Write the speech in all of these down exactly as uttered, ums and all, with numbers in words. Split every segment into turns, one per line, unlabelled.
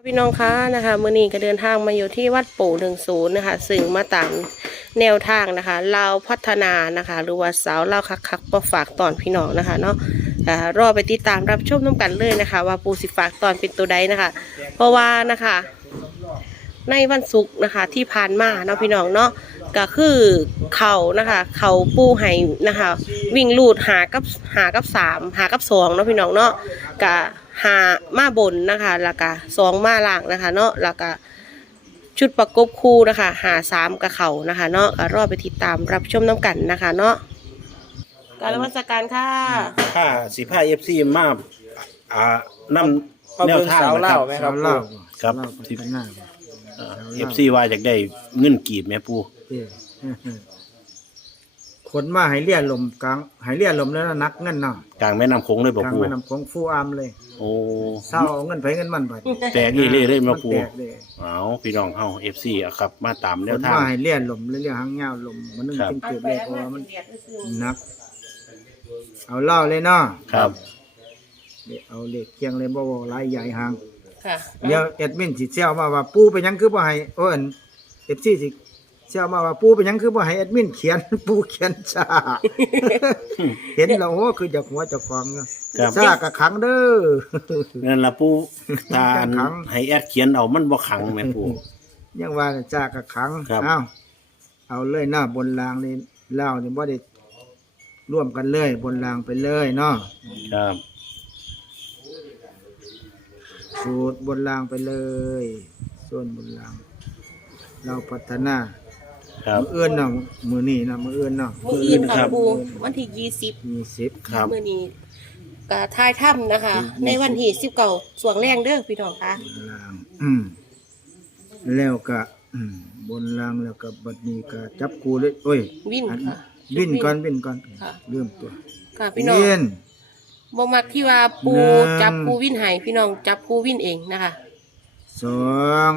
พี่น้องคะนะคะมื้อนี้ก็เดินทางมาอยู่ที่วัดปู่หนึ่งศูนย์นะคะซึ่งมาตามแนวทางนะคะลาวพัฒนานะคะหรือว่าสาวลาวคักๆมาฝากตอนพี่น้องนะคะเนาะอ่ารอไปติดตามรับชมน้ำกันเลยนะคะว่าปู่สิฝากตอนเป็นตัวใดนะคะเพราะว่านะคะในวันศุกร์นะคะที่ผ่านมาเนาะพี่น้องเนาะก็คือเขานะคะเขาปูไห้นะคะวิ่งลูดหากับหากับสามหากับสองเนาะพี่น้องเนาะกะหามาบนนะคะแล้วก็สองมาล่างนะคะเนาะแล้วก็ชุดประกบคู่นะคะหาสามกับเขานะคะเนาะก็รอไปติดตามรับชมน้ำกันนะคะเนาะการรัชการค่ะ
ถ้าสิผ้าเอฟซีมาอ่านำแนวทาง
สาว
นะ
เล่า
ครับ
ไหมครับ
เล่า
ครับ
สิ
สิ
หน้า
เอฟซีว่าอยากได้เงินกีบแม่ปู
คนมาให้เลี่ยลมกลางให้เลี่ยลมแล้วนักเงินเนาะ
กลางแม่น้ำโขงเลยบ่
กลาง
ปู
แม่น้ำของฟูอามเลย
โอ้
เศร้าเอาเงินไปเงินมันไป
แตกอีเล่เลยแม่ปู
นแตกเลย
เอาพี่น้องเฮา เอฟ ซี อ่ะครับมาตามแน
ค
วน ทาง
มาให้เลี่ยลมแล้วเลี่ยหางยาวลมมันนึง
ครับ
จึงเกิดเลยเพราะว่ามันนัก เอาเล่าเลยเนาะ
ครับ
เดี๋ยวเอาเลขเคียงเลยบ่บ่หลายใหญ่หาง
ค่ะ
เดี๋ยวแอดมินสิเซลมาว่าปูเป็นหยังคือบ่ให้โอ้อัน เอฟ ซี สิเซลมาว่าปูเป็นหยังคือบ่ให้แอดมินเขียน ปูเขียนช้า เห็นแล้วโอ้คือจากหัวเจากของเนาะ
ครับ
ช้ากะขังเด้อ
นั่นล่ะปูทาน
ขัง
ให้แอดเขียนเอามันบ่ขังแม่ปู
ยังว่าช้ากะขัง
ครับ
เอาเอาเลยหน้าบนรางนี่เล่านี่บ่ได้ร่วมกันเลยบนรางไปเลยเนาะ
ครับ
สูตรบนรางไปเลยส่วนบนราง เราพัฒนา
ครับ
มืออื่นเนาะมือนี้เนาะมืออื่นเนาะ
มื้ออื่น
ครั
ค่ะ
บ
ปูวันที่ยี่สิบ
มีสิบ
ครับ
มื้อนี้ก็ทายถ้ำนะคะ ในวันที่สิบเก้าสวงแรงเด้อพี่น้องคะ
บนราง อืมแล้วก็อืมบนรางแล้วก็บัดนี้ก็จับกูเลยโอ้ย
วินค่ะ
บินก่อนบินก่อน
ค่ะ
เริ่มตัว
ค่ะพี่น้อง
เวียน
บ่มักที่ว่าปู
หนึ่ง
จับปูวินให้พี่น้องจับปูวินเองนะคะ
สอง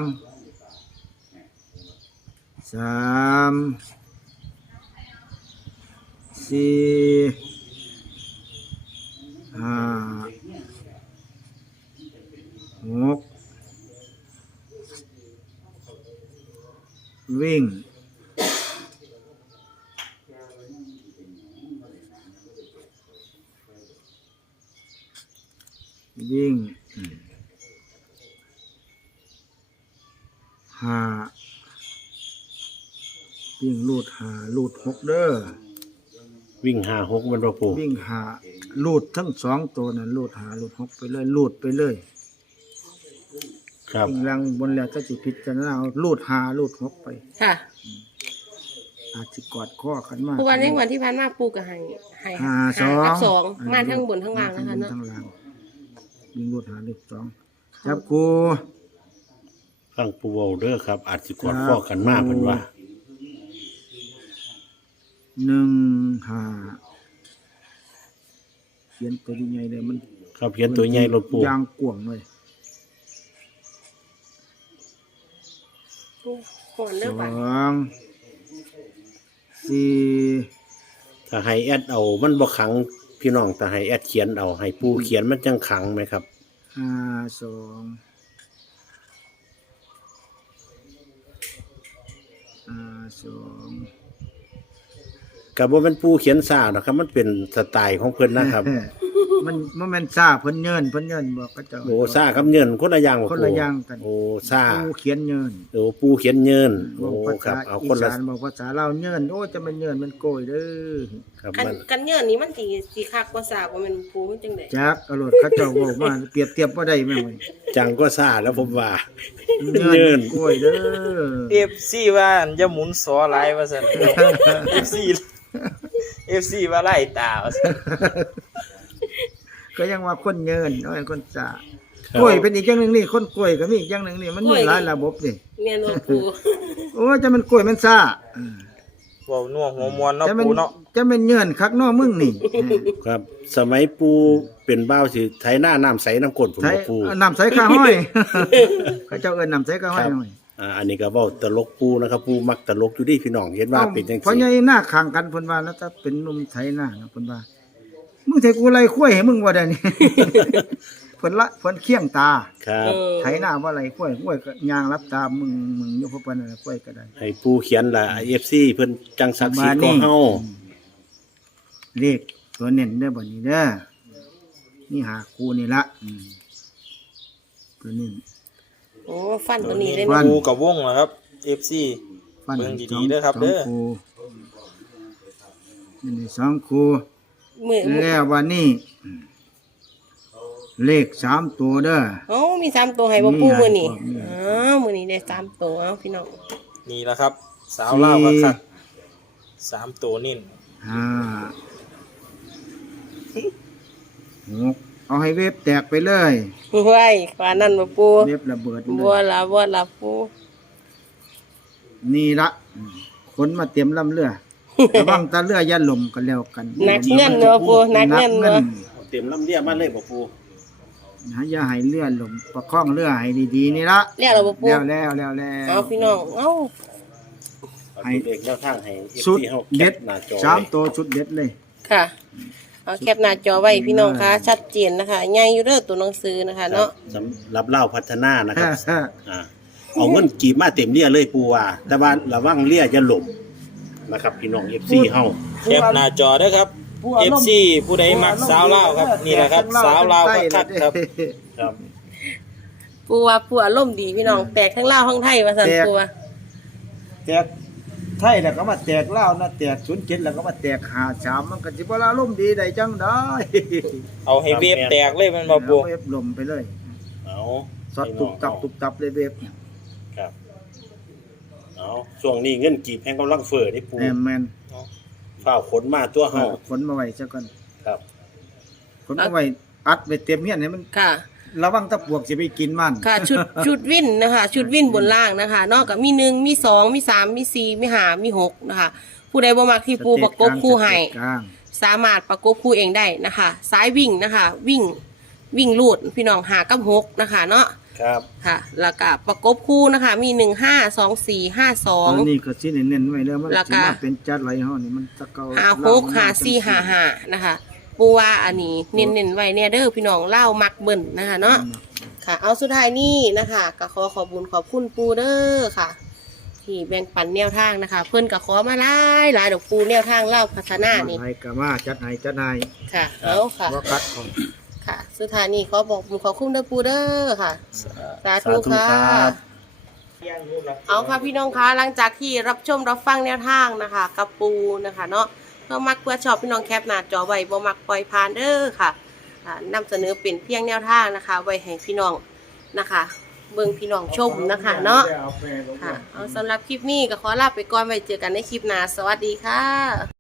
สามสี่ห้าหกวิ่งวิ่งอืมห้าวิ่งลูดหาลูดหกเด้อ
วิ่งห้าหกมันบ่ปู
วิ่งหาลูดทั้งสองตัวนั้นลูดหาลูดหกไปเลยลูดไปเลย
ครับ
วิ่งลังบนแล้วก็จิพิจารณาเอาลูดหาลูดหกไป
ค่ะ
อาจจะกอดข้อกันมาก
ปูวันในวันที่ผ่านมาปูก็ให้ให้
หาส
หา
อง
กับสองมาทั้งบนทั้งล่างนะคะ
ทั้งบ
เนาะ
ทั้งล่างวิ่งลูดหาลูดสองจับกู
ฟังปูเว้าเด้อครับ อาจสิกอดข้อกันมากเพิ่นว่า
หนึ่งหาเขียนตัวใหญ่ๆเลยมัน
ครับเขียนตัวใหญ่รถปู
ยางกวางเลย
ก่อน
ส
เด้อ
อ
ป่ะ
งสี่
ถ้าให้แอดเอามันบ่ขังพี่น้องแต่ให้แอดเขียนเอาให้ปูเขียนมันจังขังไหมครับ
ห้าสองห้าสอง
ก็บ่แม่นปูเขียนซ่าดอกครับ มันเป็นสไตล์ของเพิ่นนะครับ
มันมันแม่นซาเพิ่นเยินเพิ่นเยินบอกก็เจ้า
โอ้ซ่ากับเงินคนละอย่างบ่
คน
ปู
ละอย่างกัน
โอ้ซ่า
ผู้เขียนเยิน
โอ้ปูเขียนเงินโอ้
บอกภา
ครับ
ษา
เอา
อี
คนละ
สานบอกภาษาลาวเยินโอ้จะมันเยินมันโกยเด้อ
ครับ
กัน
มัน
กันเยอะนี้มันสิสิคักกว่าสากว่ามันปูมันจังได๋
จักอรรถเขาเจ้าบอกมาเปรียบเทียบบ่ได้แม่นบ่
จังก็ซ่าแล้วผมว่า
เยิ
เยิน
นโกยเด้อ
เอฟซีว่าอย่าหมุนสอหลายว่าซั่น เอฟซี เอฟซีว่าไล่ตาว่าซั่น
ก็ยังว่าคนเยินน้อยคนซา
ครับ
กล้วยเป็นอีกอย่างหนึงนี่คนกล้วยก็มีอีกอย่างหนึงนี่มันมีหลายระบบนี่
แม่นบ่ปู
โอ้จะมันกล้วยมันซ่า
เว้านัวหัวมวนเนาะ
จะมัน
ปูเนาะ
จะมันเยินคักเน้อมึงนี่
ครับ สมัยปูเป็นบ้าวสิไถหน้าน้ำใสน้ำกรดผม
ใช้
บ่ปู
เอาน้ำใสข้าห้อย เขาเจ้าเอิ้นน้ำใสข้าห้อยหน่อย
อ่าอันนี้ก็เว้าตลกปูนะครับ ปูมักตลกอยู่ดิพี่น้องเห็นว่าเป็นจัง
เพราะ
ซี่
ใหญ่หน้าข้างกันเพิ่นว่าแล้วถ้าเป็นหนุ่มไทยหน้านะเพิ่นว่ามึงใส่กูไล่ข้วยให้มึงว่าได้นี่เพิ่นละเพิ่นเคียงตา
ครับ
เออ
ไถหน้าว่าไรกล้วยกล้วยก็ย่างรับตามึงมึงอยู่พวกเพิ่นนั่นแหละกล้วยก็ได้
ให้ปูเขียนละ เอฟ ซี เพิ่นจังศักดิ์สิทธิ์กว่าเฮา
เลขตัวเน้นเด้อบัดนี้เด้อนี่หาคูนี่ละอืมตัวนี้
โอ้ฟันตัวนี้เลย
ฟั
เนาะ
น
ปูกับวงนะครับ เอฟ ซี
ฟัน
เบิ่ง
ให้
ดีๆเด้อครับ
สง
เด้อ
สงคูนี่สองคู
มือมือ
แล้ววันนี้อืมเลขสามตัวเด้อ
เอ้ามีสามตัวให้บ่ปู
มี
มื้อนี้
มี
อ้าวมื้อนี้ได้สามตัวเอ้าพี่น้อง
นี่แหละครับ สาวลาวคักๆสามตัวนิ่น
ห้าหกเอาให้เว็บแตกไปเลย
ไว้กว่านั้นบ่ปู
เว็บระเบิดเล
บ่
ย
ละบ่ละปู
นี่ละอืมขนมาเตรียมลำเรือ ระวังตาเรืออย่าล่มกันแล้วกัน
หนักเงินเนาะปูหนักเงินเนาะ
เต็มลำเลียมาเลยบ่ปู
นะอย่าให้เรือล่มประคองเรือให้ดีๆนี่ละ
แล้วล่ะบ่ปู
แล้วแล้วแล้วแล้ว
เอาพี่น้องเอ้า
ให้เลขแนวทางให้ เอฟ
สุด
ซี เฮา
เด็ด
หน้าจอ
สาม
ไว้
ตัวชุดเด็ดเลย
ค่ะเอาแคปหน้าจอไว้พี่น้องคะชัดเจนนะคะใหญ่อยู่เด้อตัวหนังสือนะคะเนาะ
สำหรับเล่าพัฒนานะครับ อ่าเอาเงินกีบมาเต็มเรียเลยปูว่า แต่ว่าระวังเรียจะหล่มนะครับ พี่น้อง เอฟ ซี เฮา
แคปหน้าจอเด้อครับ เอฟ ซี ผู้ใดมักสาวลาวครับ นี่แหละครับ สาวลาวคักๆครับ
ครับ
ปูว่าปูอารมณ์ดีพี่น้องแตกทั้งลาวทั้งไทยว่าซั่นปูว่า
แตกไทยแล้วก็มาแตกลาวนะแตกศูนย์เจ็ดแล้วก็มาแตกหาสามมันก็สิบ่ละล่มณ์ดีได้จังได้
เอาให้เวฟแตกเลยมันมาปู
เอาเว็บล่มไปเลย
เอา
สอดตุบตับตุบตับเลยเว็บ
ครับเอาช่วงนี้เงินกีบแห่งกำลังเฟ้อนี่ปู
แอมแมน
ฝ้าวขนมาตัวเฮา
ขนมาไว้ซะก่อน
ครับ
ขนมาไว้อัดไว้เต็มเฮียนให้มัน
ค่ะ
ระวังตะปวกสิไปกินมัน
ค่ะชุดชุดวินนะคะ ชุดวินบนล่างนะคะ นอกจากมีหนึ่งมีสองมีสามมีสี่มีห้ามีหกนะคะ ผู้ใดบ่มักที่ปูประกบคู่ให้
สเต็ปกลาง
สามารถประกบคู่เองได้นะคะ สายวิ่งนะคะ วิ่งวิ่งลูดพี่น้องหากับหกนะคะเนาะ
ครับ
ค่ะ แล้วก็ประกบคู่นะคะ มีหนึ่งห้าสองสี่ห้าสอง
อันนี้ก็สิเน้นๆไว้เด้อมัน
แล้วก็
สิมาเป็นจัดไว้เฮานี่มันตะเกา
หาหกหาสี่หาห้านะคะ ปูว่าอันนี้เน้นๆไว้เนี่ยเด้อพี่น้องเล่ามักเบิ่นนะคะเนาะ ค่ะ เอาสุดท้ายนี่นะคะก็ขอขอบคุญขอบคุณปูเด้อค่ะ ที่แบ่งปันแนวทางนะคะ เพิ่นก็ขอมาหลายหลายดอกปูแนวทางเล่าพัฒนานี่
ให้ก็มาจัดให้จัดให้
ค่ะเอาค่ะ
บ่คัดของ
ค่ะ สุดท้ายนี่ขอบอกบุญขอบคุณเด้อปูเด้อค่ะ สาธุ
สาธุ
ค่ะ
ครับ
เอาค่ะพี่น้องคะหลังจากที่รับชมรับฟังแนวทางนะคะ กับปูนะคะเนาะเพื่อมักเพื่อชอบพี่น้องแคปหน้าจอไว้บ่มักปล่อยผ่านเด้อค่ะอ่านำเสนอเป็นเพียงแนวทางนะคะ ไว้ให้พี่น้องนะคะ เบิ่งพี่น้องชมนะคะเนาะค่ะเอาสำหรับคลิปนี้ก็ขอลาไปก่อนไว้เจอกันในคลิปหน้าสวัสดีค่ะ